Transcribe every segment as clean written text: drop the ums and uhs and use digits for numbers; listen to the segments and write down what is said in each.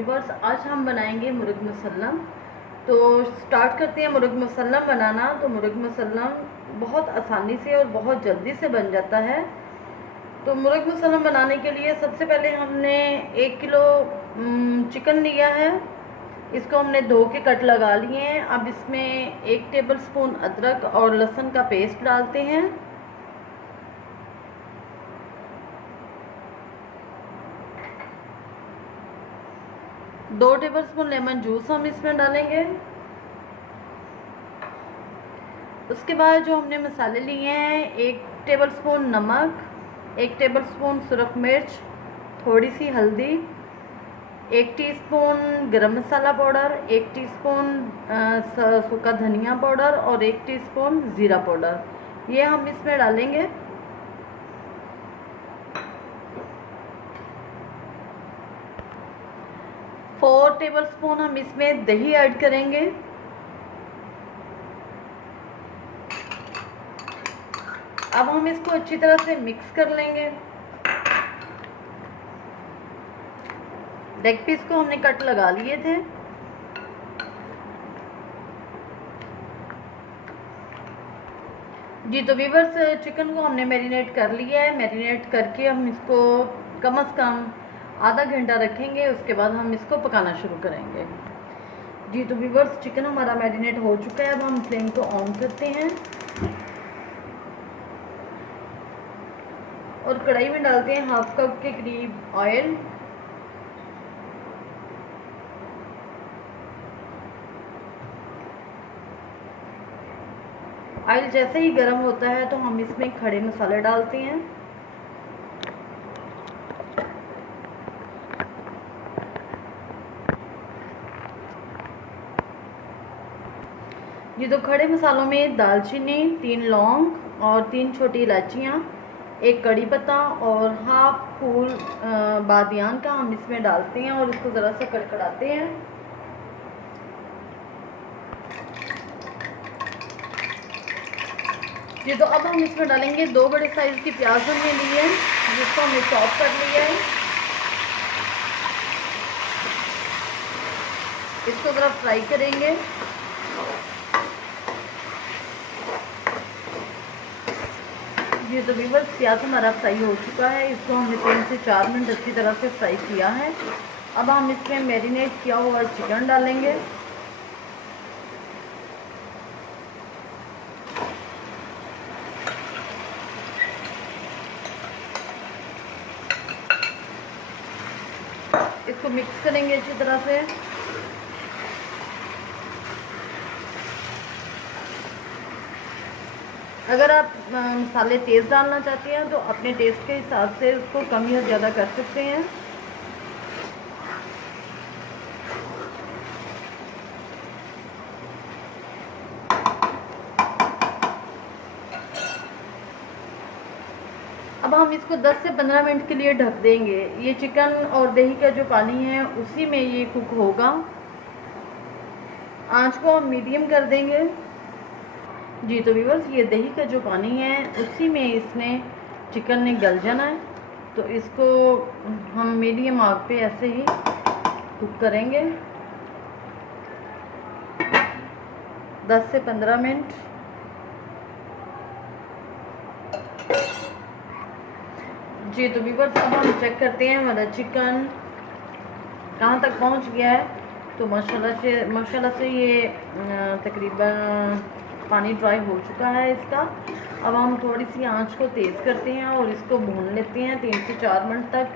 Viewers, आज हम बनाएंगे मुर्ग मुसल्लम। तो स्टार्ट करते हैं मुर्ग मुसल्लम बनाना। तो मुर्ग मुसल्लम बहुत आसानी से और बहुत जल्दी से बन जाता है। तो मुर्ग मुसल्लम बनाने के लिए सबसे पहले हमने 1 किलो चिकन लिया है। इसको हमने धो के कट लगा लिए हैं। अब इसमें 1 टेबलस्पून अदरक और लहसुन का पेस्ट डालते हैं। 2 टेबलस्पून लेमन जूस हम इसमें डालेंगे। उसके बाद जो हमने मसाले लिए हैं, 1 टेबलस्पून नमक, 1 टेबलस्पून सुरख मिर्च, थोड़ी सी हल्दी, 1 टीस्पून गरम मसाला पाउडर, 1 टीस्पून सूखा धनिया पाउडर और 1 टीस्पून ज़ीरा पाउडर, ये हम इसमें डालेंगे। फोर टेबलस्पून हम इसमें दही ऐड करेंगे। अब हम इसको अच्छी तरह से मिक्स कर लेंगे। लेग पीस को हमने कट लगा लिए थे। जी तो व्यूअर्स, चिकन को हमने मैरिनेट कर लिया है। मैरिनेट करके हम इसको कम से कम आधा घंटा रखेंगे। उसके बाद हम इसको पकाना शुरू करेंगे। जी तो व्यूअर्स, चिकन हमारा मैरिनेट हो चुका है। अब हम फ्लेम को ऑन करते हैं और कढ़ाई में डालते हैं 1/2 कप के करीब ऑयल। ऑयल जैसे ही गर्म होता है तो हम इसमें खड़े मसाले डालते हैं। ये तो खड़े मसालों में दालचीनी, 3 लौंग और 3 छोटी इलायचियाँ, 1 कड़ी पत्ता और 1/2 फूल बादियान का हम इसमें डालते हैं और इसको ज़रा सा कड़कड़ाते हैं। ये तो अब हम इसमें डालेंगे 2 बड़े साइज़ की प्याज हमने ली है, जिसको हमने चॉप कर लिया है। इसको ज़रा फ्राई करेंगे। ये तो व्यूअर्स, प्याज हमारा फ्राई हो चुका है। इसको हमने 3 से 4 मिनट अच्छी तरह से फ्राई किया है। अब हम इसमें मैरिनेट किया हुआ चिकन डालेंगे। इसको मिक्स करेंगे अच्छी तरह से। अगर आप मसाले तेज़ डालना चाहते हैं तो अपने टेस्ट के हिसाब से उसको कम या ज़्यादा कर सकते हैं। अब हम इसको 10 से 15 मिनट के लिए ढक देंगे। ये चिकन और दही का जो पानी है उसी में ये कुक होगा। आंच को हम मीडियम कर देंगे। जी तो व्यूअर्स, ये दही का जो पानी है उसी में इसने चिकन ने गल जाना है। तो इसको हम मीडियम आग पे ऐसे ही कुक करेंगे 10 से 15 मिनट। जी तो व्यूअर्स, अब हम चेक करते हैं हमारा चिकन कहाँ तक पहुँच गया है। तो माशाल्लाह से ये तकरीबन पानी ड्राई हो चुका है इसका। अब हम थोड़ी सी आंच को तेज़ करते हैं और इसको भून लेते हैं 3 से 4 मिनट तक।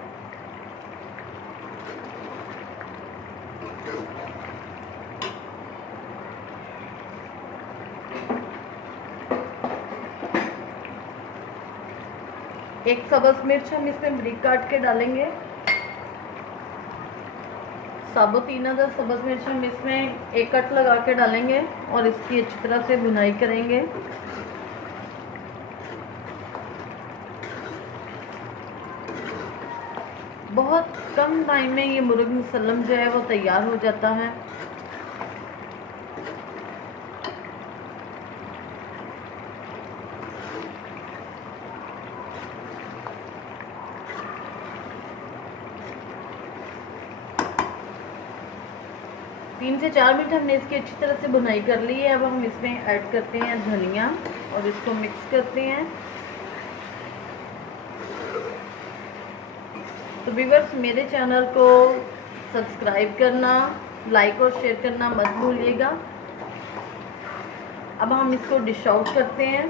एक सब्ज़ मिर्च हम इसमें बारीक काट के डालेंगे। साबुत 3 अदद सब्ज़ मिर्च हम इसमें एक कट लगा के डालेंगे और इसकी अच्छी तरह से भुनाई करेंगे। बहुत कम टाइम में ये मुर्ग मुसल्लम जो है वो तैयार हो जाता है। 3 से 4 मिनट हमने इसकी अच्छी तरह से भुनाई कर ली है। अब हम इसमें ऐड करते हैं धनिया और इसको मिक्स करते हैं। तो व्यूअर्स, मेरे चैनल को सब्सक्राइब करना, लाइक और शेयर करना मत भूलिएगा। अब हम इसको डिश आउट करते हैं।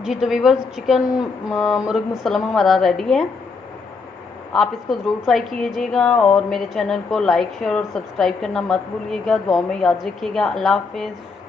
जी तो व्यूअर्स, चिकन मुर्ग मुसल्लम हमारा रेडी है। आप इसको ज़रूर ट्राई कीजिएगा और मेरे चैनल को लाइक शेयर और सब्सक्राइब करना मत भूलिएगा। दुआओं में याद रखिएगा। अल्लाह हाफ़िज़।